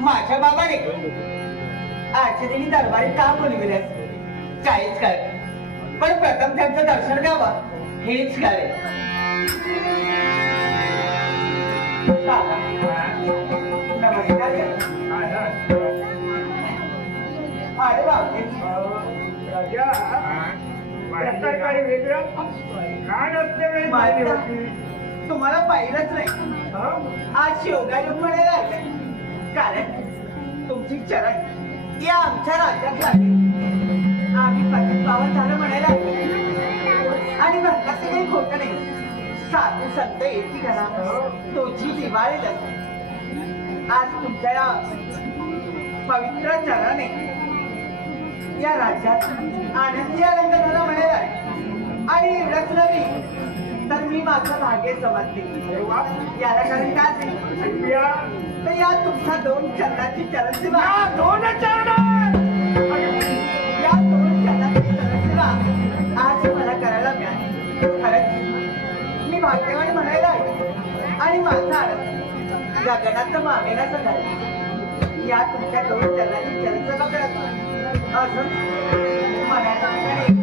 माझ्या बाबाने आजच्या दिनी दरबारीत का बोलविल्यास काहीच काय, पण प्रथम त्यांचं दर्शन घ्यावं हेच काय. नमस्कार. अरे बापरे, तुम्हाला पाहिलंच नाही. आज शिवगाई म्हणायला कारण तुमची चरण या आमच्या राज्यात लागली. आम्ही पतित पावन झालं म्हणायला आणि म्हणतात काही खोटं नाही. साधू संत येती घरा तुझी दिवाळीच असते. आज तुमच्या या पवित्र चरणाने या राज्यात आनंदी आनंद झाला म्हणायला आणि एवढंच नव्हे तर मी माझं भाग्य समजते. याला कारण काय तर या तुमच्या दोन चरणाची चरणसेवा, या दोन चरणाची चरणसेवा आज मला करायला मिळाली. खरंच मी भाग्यवान म्हणायला आणि माझा आनंद गगनात मावेनाचा झाला. या तुमच्या दोन चरणाची चरणसेवा करत असं म्हणायला